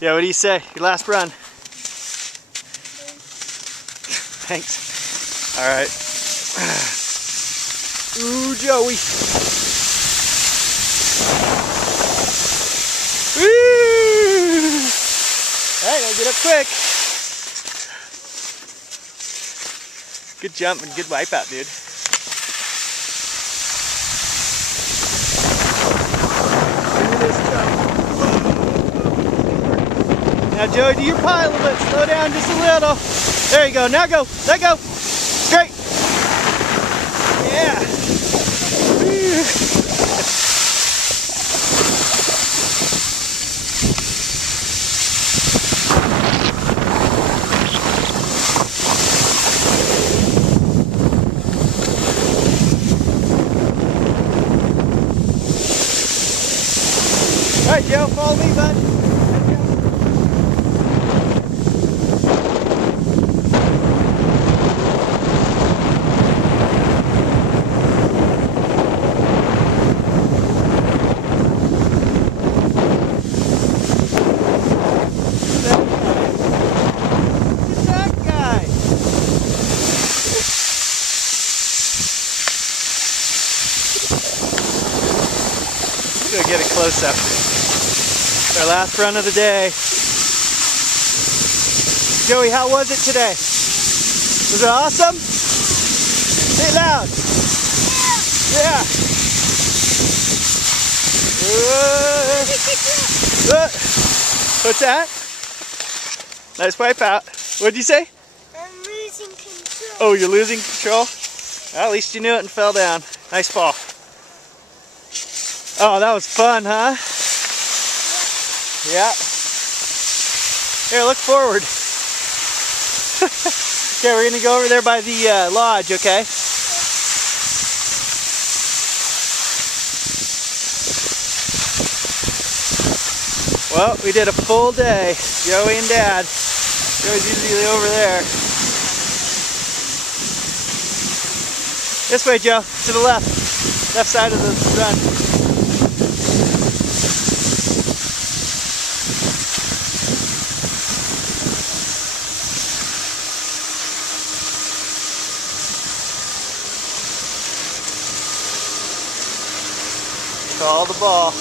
Yeah, what do you say? Your last run. Thanks. All right. Ooh, Joey. Woo! All right, now get up quick. Good jump and good wipeout, dude. Now, Joey, do your pie a little bit. Slow down just a little. There you go. Now go. Let go. Straight. Yeah. All right, Joe, follow me, bud. Let's go get a close-up. Our last run of the day. Joey, how was it today? Was it awesome? Say it loud. Yeah. What's that? Nice wipe out. What'd you say? I'm losing control. Oh, you're losing control? Well, at least you knew it and fell down. Nice fall. Oh, that was fun, huh? Yeah. Here, look forward. Okay, we're gonna go over there by the lodge, okay? Well, we did a full day, Joey and Dad. Joey's usually over there. This way, Joe, to the left side of the run. Call the ball.